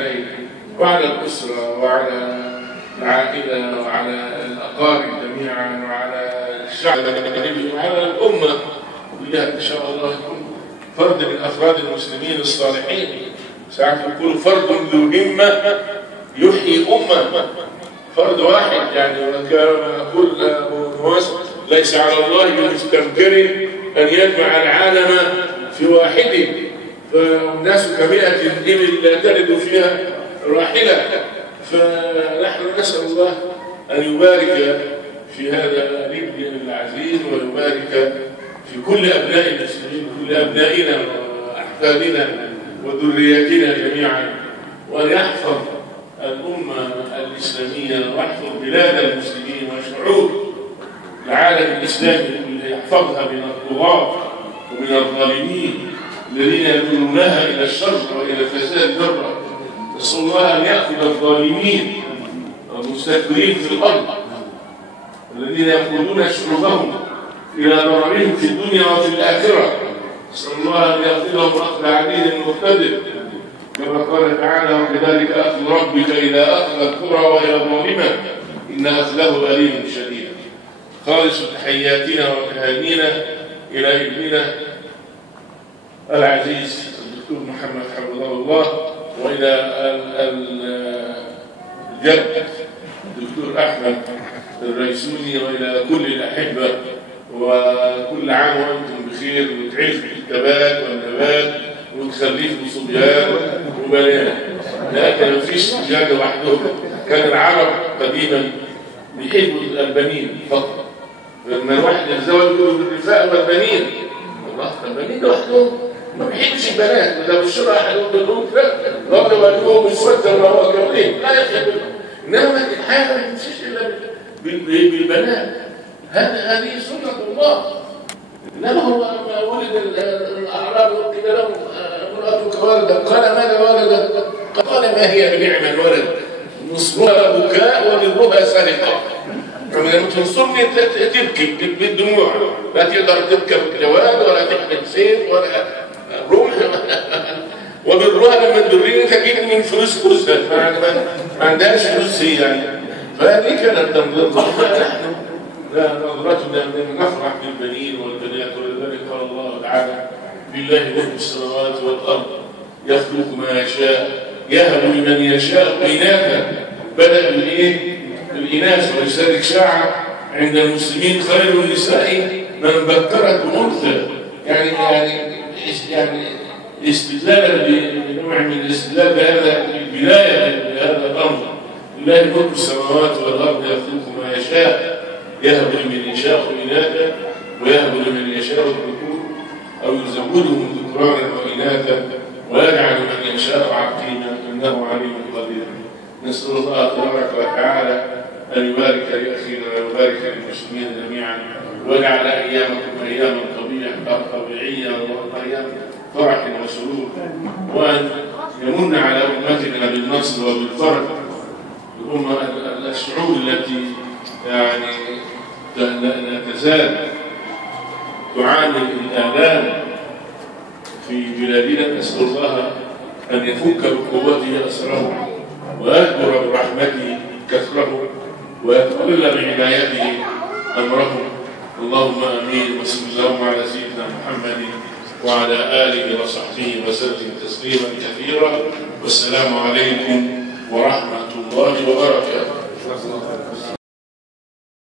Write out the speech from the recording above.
عليه وعلى الأسرة وعلى العائلة وعلى الأقارب جميعا وعلى الشعب وعلى الأمة كلها إن شاء الله يكون فرد من أفراد المسلمين الصالحين. ساعات يقول فرد ذو همة يحيي أمة، فرد واحد يعني. أقول ليس على الله بمستنكر أن يجمع العالم في واحد، فالناس كمئة إبل لا تلد فيها راحلة. فنحن نسأل الله أن يبارك في هذا الابن العزيز ويبارك في كل أبناء المسلمين، كل أبنائنا وأحفادنا وذرياتنا جميعا، وأن يحفظ الأمة الإسلامية ويحفظ بلاد المسلمين وشعوب العالم الإسلامي كله، يحفظها من الطغاة ومن الظالمين الذين يدلونها إلى الشر وإلى الفساد ذرة. نسأل الله أن يأخذ الظالمين المستكبرين في الأرض الذين يقودون شعوبهم إلى ضررهم في الدنيا وفي الآخرة. نسأل الله أن يأخذهم أخذ عزيز مقتدر كما قال تعالى: وكذلك أخذ ربك إذا أخذ القرى وهي ظالمة إن أخذه أليم شديد. خالص تحياتنا وتهانينا إلى ابننا العزيز الدكتور محمد حفظه الله، وإلى الجد الدكتور أحمد الريسوني، وإلى كل الأحبة، وكل عام وأنتم بخير، وتعيشوا الثبات والنبات وتخلفوا صبيان وبنات. لكن ما فيش رجال لوحدهم، كان العرب قديما بيحبوا البنين فقط، لما الواحد يتزوج يقولوا بالرفاء والبنين. الله، البنين لوحدهم ما بيحبش البنات، وده بالشرع حلوه بالانثى رغم انهم مسوده وهو كريم لا يحب، انما الحياه ما تمشيش الا بالبنات. هذه سنه الله. انما هو لما ولد الاعراب وقيل لهم امراتك ولدا، قال ماذا ولدت؟ قال ما هي بنعم الولد، نصرها بكاء وبرها سرقه. لما تنصرني تبكي بالدموع، لا تقدر تبكي بالجواد ولا تحمل سيف ولا روح وبالروح لما تدريني تجيب من فلوس كوزها، ما عندهاش فلوس هي يعني. فهذه كانت نظرتنا نحن، لا نظرتنا ان نفرح بالبنين والبنات. ولذلك قال الله تعالى: لله ملك السماوات والارض يخلق ما يشاء يهب لمن يشاء اناثا. بدا بالايه؟ بالاناث. ولذلك شاع عند المسلمين خير النساء من بكرت بانثى، يعني استدلالا بنوع من الاستدلال بهذا البدايه بهذا الامر. لله ملك السماوات والارض يخلق ما يشاء يهب لمن يشاء اناثا ويهب لمن يشاء الذكور او يزودهم ذكرانا واناثا ويجعل من يشاء عقيما انه عليم قدير. نسال الله تبارك وتعالى ان يبارك لاخينا ويبارك للمسلمين جميعا، ويجعل ايامكم اياما طبيعيه وايام فرح وسرور، وان يمن على امتنا بالنصر وبالفرج. الشعوب التي يعني لا تزال تعاني الآلام في بلادنا، نسأل الله أن يفك بقوته أسرهم ويكبر برحمته كثرهم ويتولى بعنايته أمرهم. اللهم آمين. وصلى الله على سيدنا محمد وعلى آله وصحبه وسلم تسليما كثيرا. والسلام عليكم ورحمة الله وبركاته.